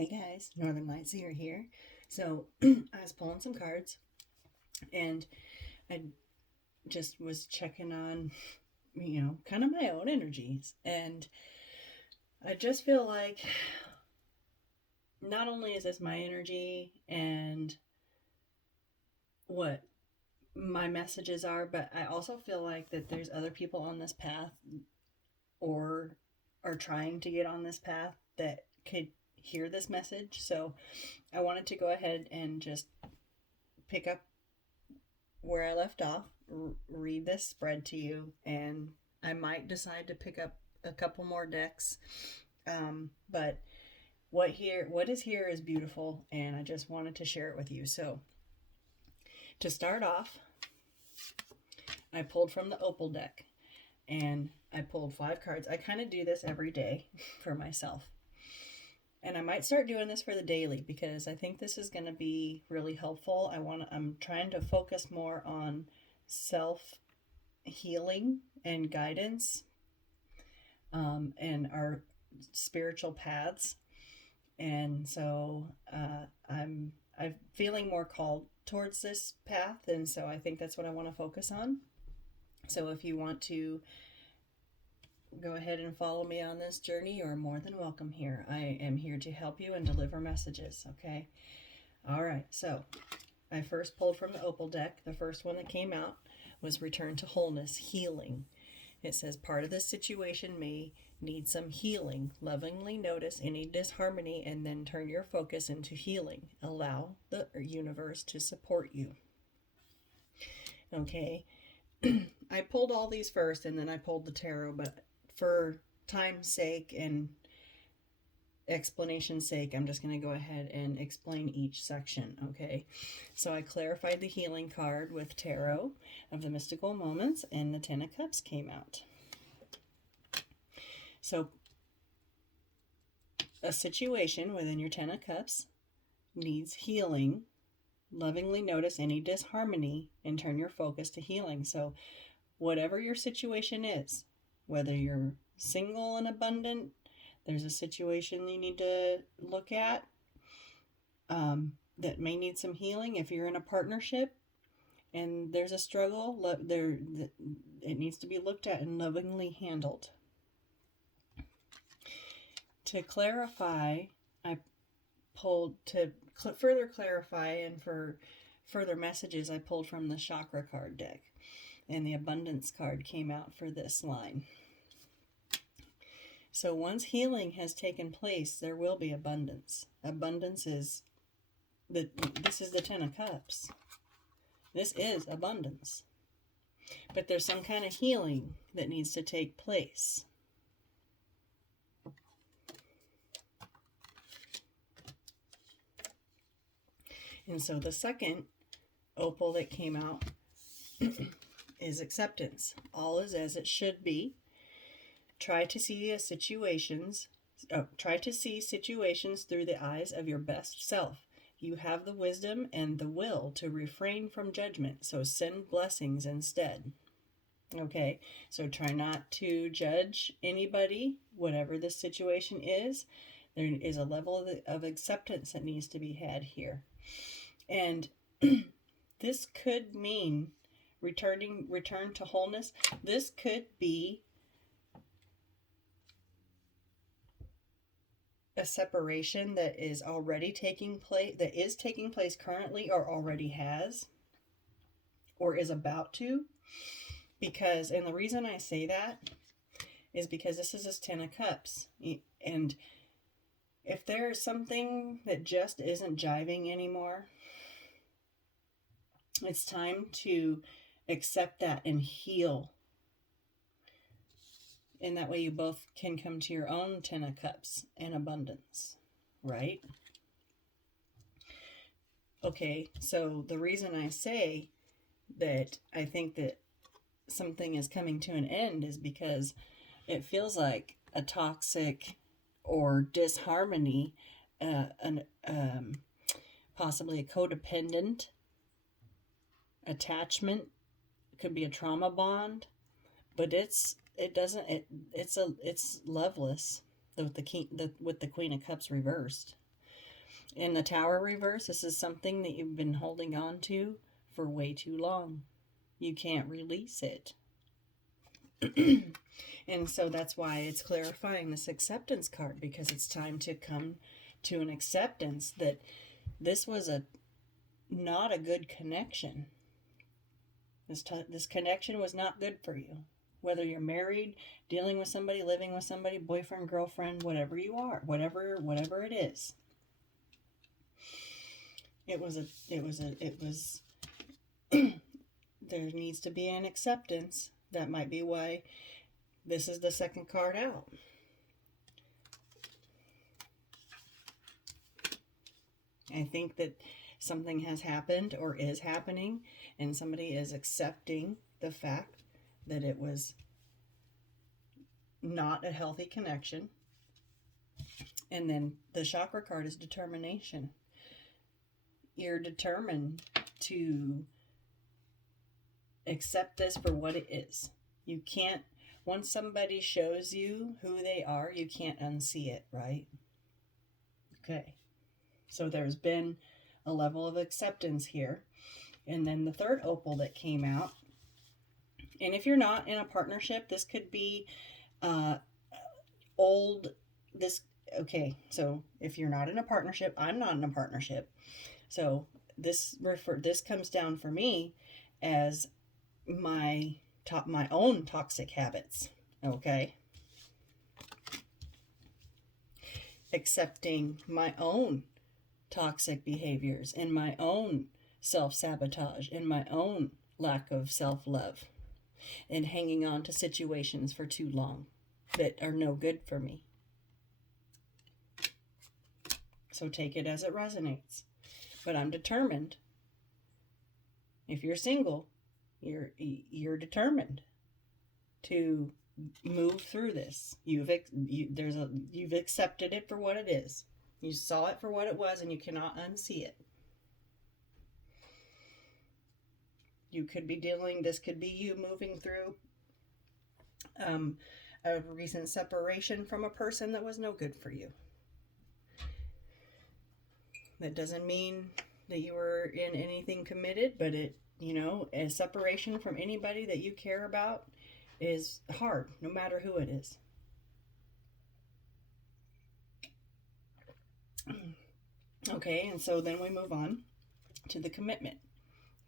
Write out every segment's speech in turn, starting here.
Hey guys, Northern Light Seer here. So I was pulling some cards and I just was checking on, kind of my own energies. And I just feel like not only is this my energy and what my messages are, but I also feel like that there's other people on this path or are trying to get on this path that could hear this message. So I wanted to go ahead and just pick up where I left off, read this spread to you, and I might decide to pick up a couple more decks. But what is here is beautiful, and I just wanted to share it with you. So to start off, I pulled from the Opal deck, and I pulled 5 cards. I kind of do this every day for myself. And I might start doing this for the daily because I think this is going to be really helpful. I'm trying to focus more on self healing and guidance, and our spiritual paths. And so I'm feeling more called towards this path, and so I think that's what I want to focus on. So if you want to go ahead and follow me on this journey, you're more than welcome here. I am here to help you and deliver messages, okay? All right, so I first pulled from the Opal deck. The first one that came out was Return to Wholeness, Healing. It says part of this situation may need some healing. Lovingly notice any disharmony and then turn your focus into healing. Allow the universe to support you. Okay, I pulled all these first and then I pulled the tarot, but for time's sake and explanation's sake, I'm just going to go ahead and explain each section, okay? So I clarified the healing card with Tarot of the Mystical Moments, and the Ten of Cups came out. So a situation within your Ten of Cups needs healing. Lovingly notice any disharmony and turn your focus to healing. So whatever your situation is, whether you're single and abundant, there's a situation you need to look at that may need some healing. If you're in a partnership and there's a struggle, it needs to be looked at and lovingly handled. To clarify, I pulled to further clarify and for further messages, I pulled from the Chakra card deck, and the Abundance card came out for this line. So once healing has taken place, there will be abundance. Abundance is this is the Ten of Cups. This is abundance. But there's some kind of healing that needs to take place. And so the second opal that came out is acceptance. All is as it should be. Try to see situations through the eyes of your best self. You have the wisdom and the will to refrain from judgment, so send blessings instead. Okay, so try not to judge anybody, whatever the situation is. There is a level of acceptance that needs to be had here. And this could mean return to wholeness. This could be a separation that is taking place currently, or already has, or is about to. Because, and the reason I say that is because this is this Ten of Cups. And if there is something that just isn't jiving anymore, it's time to accept that and heal. And that way you both can come to your own Ten of Cups and abundance, right? Okay, so the reason I say that I think that something is coming to an end is because it feels like a toxic or disharmony, possibly a codependent attachment. It could be a trauma bond, but it's loveless with the Queen of Cups reversed. In the Tower reverse, this is something that you've been holding on to for way too long. You can't release it. And so that's why it's clarifying this acceptance card, because it's time to come to an acceptance that this was not a good connection. This connection was not good for you. Whether you're married, dealing with somebody, living with somebody, boyfriend, girlfriend, whatever you are, whatever it is. It was there needs to be an acceptance. That might be why this is the second card out. I think that something has happened or is happening, and somebody is accepting the fact that it was not a healthy connection. And then the chakra card is determination. You're determined to accept this for what it is. You can't, once somebody shows you who they are, you can't unsee it, right? Okay. So there's been a level of acceptance here. And then the third opal that came out, and if you're not in a partnership, this could be okay, so if you're not in a partnership, I'm not in a partnership. So this comes down for me as my own toxic habits, okay? Accepting my own toxic behaviors and my own self-sabotage and my own lack of self-love, and hanging on to situations for too long that are no good for me. So take it as it resonates. But I'm determined. If you're single, you're determined to move through this. You've accepted it for what it is. You saw it for what it was, and you cannot unsee it. This could be you moving through a recent separation from a person that was no good for you. That doesn't mean that you were in anything committed, but a separation from anybody that you care about is hard, no matter who it is. Okay, and so then we move on to the commitment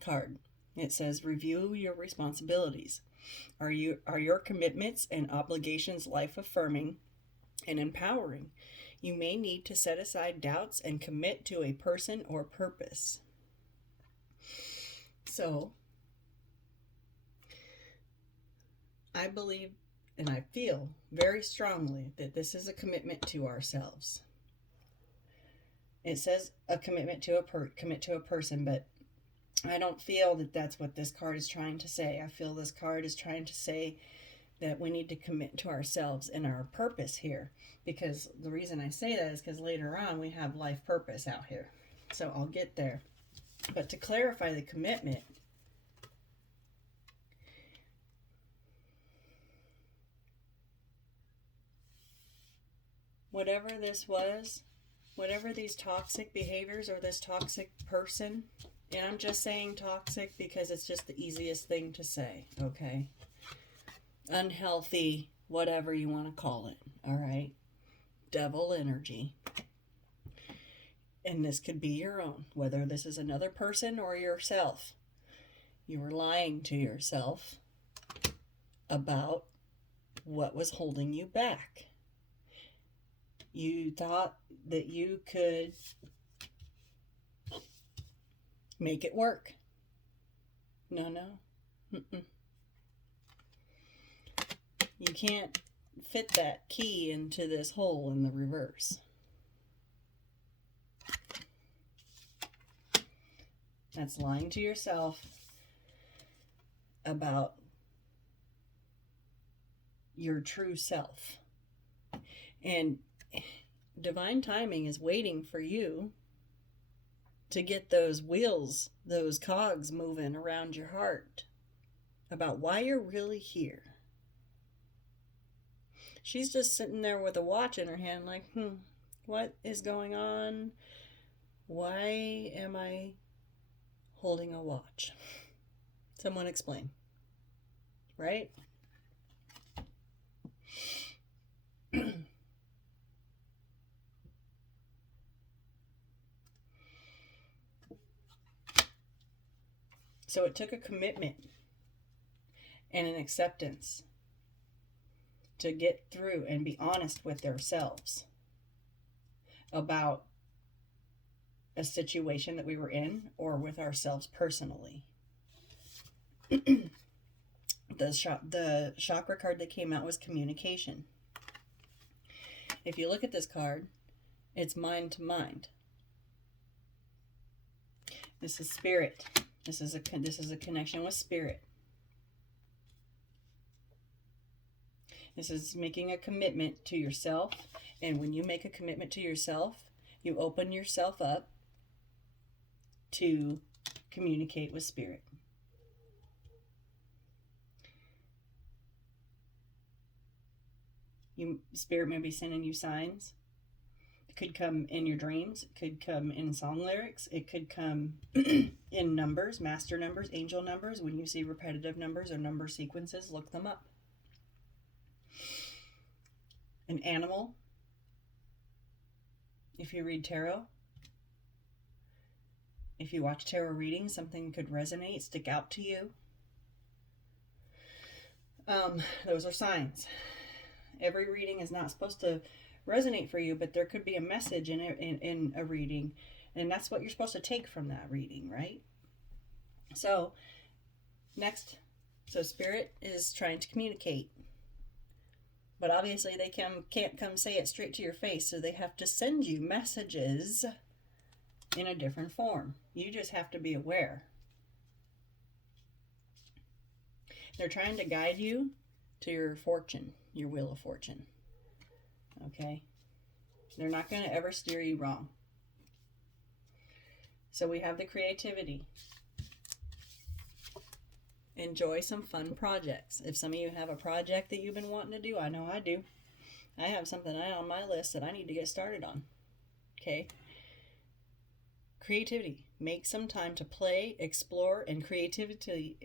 card. It says, review your responsibilities. Are your commitments and obligations life-affirming and empowering? You may need to set aside doubts and commit to a person or purpose. So, I believe and I feel very strongly that this is a commitment to ourselves. It says a commitment to commit to a person, but I don't feel that that's what this card is trying to say. I feel this card is trying to say that we need to commit to ourselves and our purpose here. Because the reason I say that is because later on we have life purpose out here. So I'll get there. But to clarify the commitment, whatever this was, whatever these toxic behaviors or this toxic person, and I'm just saying toxic because it's just the easiest thing to say, okay? Unhealthy, whatever you want to call it, all right? Devil energy. And this could be your own, whether this is another person or yourself. You were lying to yourself about what was holding you back. You thought that you could make it work. No. You can't fit that key into this hole in the reverse. That's lying to yourself about your true self. And divine timing is waiting for you to get those wheels, those cogs moving around your heart about why you're really here. She's just sitting there with a watch in her hand like, what is going on? Why am I holding a watch? Someone explain. Right? So it took a commitment and an acceptance to get through and be honest with themselves about a situation that we were in or with ourselves personally. The chakra card that came out was communication. If you look at this card, it's mind to mind. This is spirit. This is a connection with spirit. This is making a commitment to yourself. And when you make a commitment to yourself, you open yourself up to communicate with spirit. Spirit may be sending you signs. It could come in your dreams. It could come in song lyrics. It could come in numbers, master numbers, angel numbers. When you see repetitive numbers or number sequences, look them up. An animal. If you read tarot, if you watch tarot readings, something could resonate, stick out to you. Those are signs. Every reading is not supposed to resonate for you, but there could be a message in a reading, and that's what you're supposed to take from that reading, right? So, next, spirit is trying to communicate. But obviously they can't come say it straight to your face, so they have to send you messages in a different form. You just have to be aware. They're trying to guide you to your fortune, your wheel of fortune. Okay? They're not going to ever steer you wrong. So we have the creativity. Enjoy some fun projects. If some of you have a project that you've been wanting to do, I know I do. I have something on my list that I need to get started on. Okay? Creativity. Make some time to play, explore, and creatively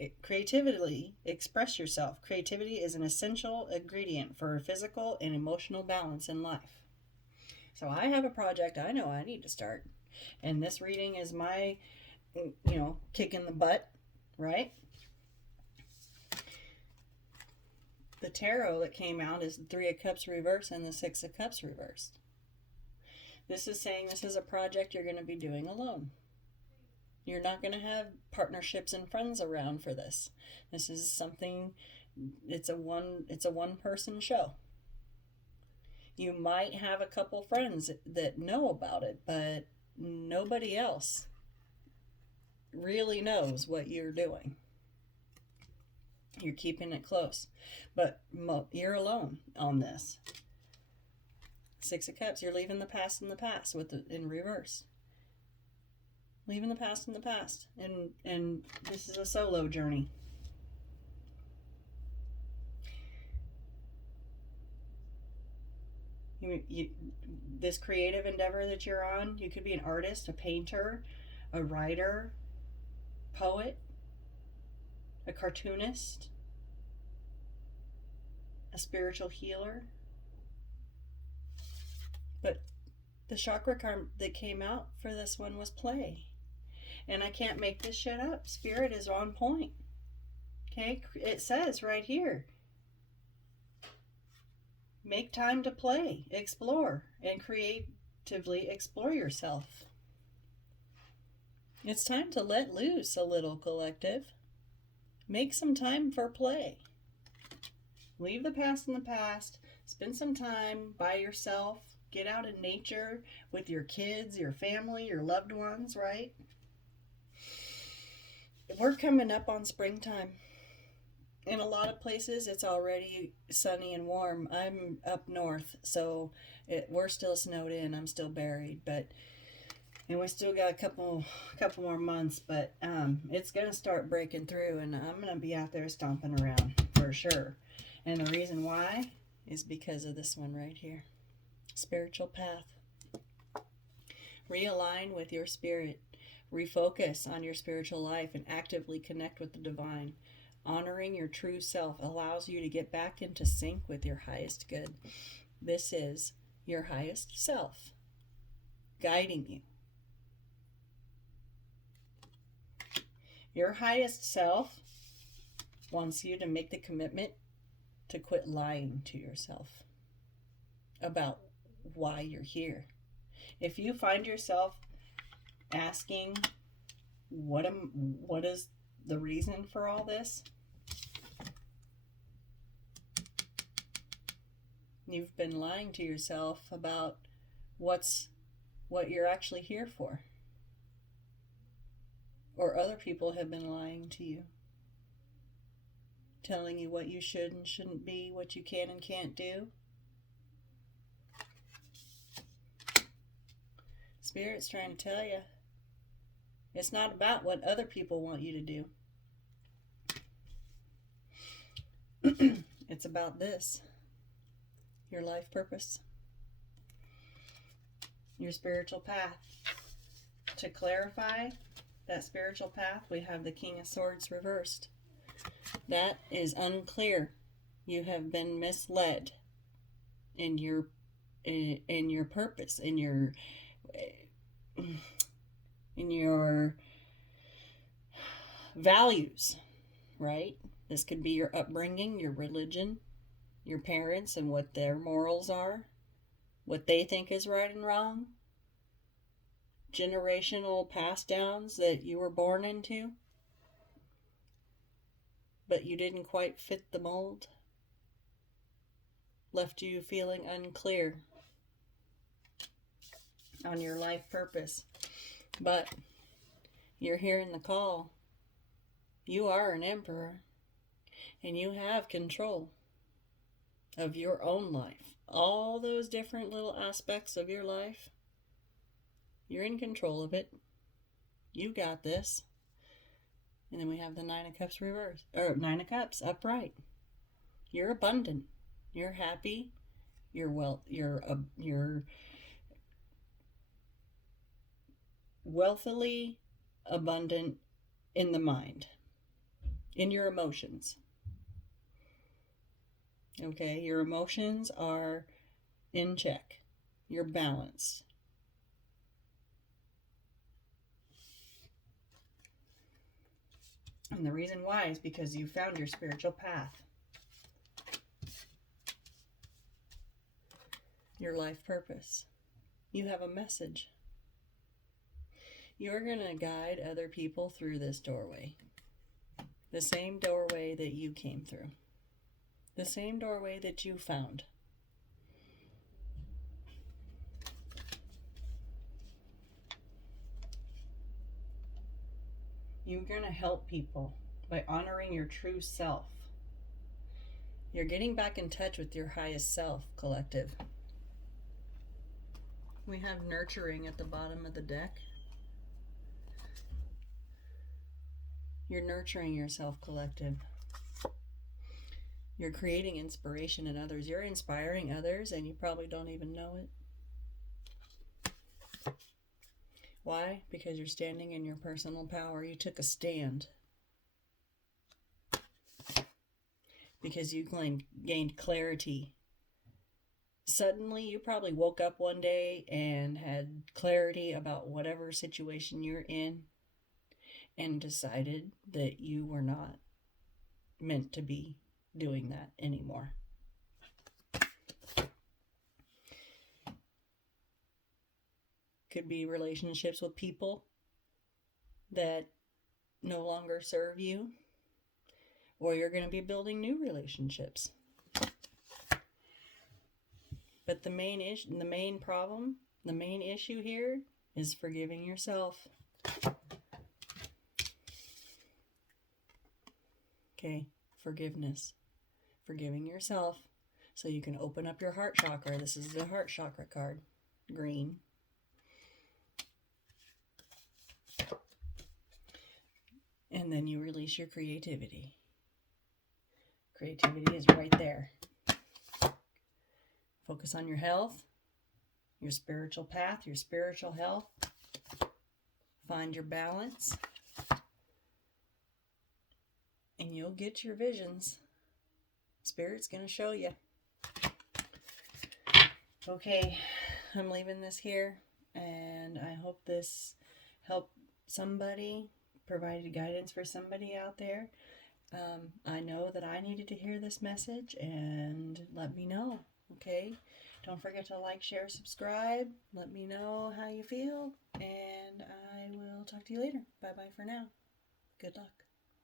express yourself. Creativity is an essential ingredient for physical and emotional balance in life. So I have a project I know I need to start. And this reading is my, kick in the butt, right? The tarot that came out is the Three of Cups reversed and the Six of Cups reversed. This is saying this is a project you're going to be doing alone. You're not going to have partnerships and friends around for this. This is something, it's a one person show. You might have a couple friends that know about it, but nobody else really knows what you're doing. You're keeping it close, but you're alone on this. Six of Cups, you're leaving the past in the past in reverse. Leaving the past in the past, and this is a solo journey. This creative endeavor that you're on, you could be an artist, a painter, a writer, poet, a cartoonist, a spiritual healer. But the chakra card that came out for this one was play. And I can't make this shit up. Spirit is on point. Okay? It says right here, make time to play, explore, and creatively explore yourself. It's time to let loose a little, collective. Make some time for play. Leave the past in the past. Spend some time by yourself. Get out in nature with your kids, your family, your loved ones, right? We're coming up on springtime. In a lot of places, it's already sunny and warm. I'm up north, so we're still snowed in. I'm still buried, and we still got a couple more months, but it's going to start breaking through, and I'm going to be out there stomping around for sure. And the reason why is because of this one right here. Spiritual path. Realign with your spirit. Refocus on your spiritual life and actively connect with the divine. Honoring your true self allows you to get back into sync with your highest good. This is your highest self guiding you. Your highest self wants you to make the commitment to quit lying to yourself about why you're here. If you find yourself asking, what is the reason for all this? You've been lying to yourself about what you're actually here for. Or other people have been lying to you, telling you what you should and shouldn't be, what you can and can't do. Spirit's trying to tell you, it's not about what other people want you to do. It's about this. Your life purpose. Your spiritual path. To clarify that spiritual path, we have the King of Swords reversed. That is unclear. You have been misled in your purpose, in your values, right? This could be your upbringing, your religion, your parents and what their morals are, what they think is right and wrong, generational pass downs that you were born into, but you didn't quite fit the mold, left you feeling unclear on your life purpose. But you're hearing the call. You are an emperor, and you have control of your own life. All those different little aspects of your life, you're in control of it. You got this. And then we have the Nine of Cups reversed, or Nine of Cups upright. You're abundant. You're happy. You're you're wealthily abundant in the mind, in your emotions. Okay, your emotions are in check. You're balanced. And the reason why is because you found your spiritual path. Your life purpose. You have a message. You're going to guide other people through this doorway. The same doorway that you came through. The same doorway that you found. You're going to help people by honoring your true self. You're getting back in touch with your highest self, collective. We have nurturing at the bottom of the deck. You're nurturing yourself, collective. You're creating inspiration in others. You're inspiring others and you probably don't even know it. Why? Because you're standing in your personal power. You took a stand. Because you gained clarity. Suddenly, you probably woke up one day and had clarity about whatever situation you're in and decided that you were not meant to be doing that anymore. Could be relationships with people that no longer serve you, or you're going to be building new relationships. But the main issue here is forgiving yourself. Okay, forgiveness. Forgiving yourself so you can open up your heart chakra. This is the heart chakra card, green. And then you release your creativity. Creativity is right there. Focus on your health, your spiritual path, your spiritual health. Find your balance. And you'll get your visions. Spirit's going to show you. Okay, I'm leaving this here. And I hope this helped somebody, provided guidance for somebody out there. I know that I needed to hear this message, and let me know, okay? Don't forget to like, share, subscribe. Let me know how you feel, and I will talk to you later. Bye-bye for now. Good luck.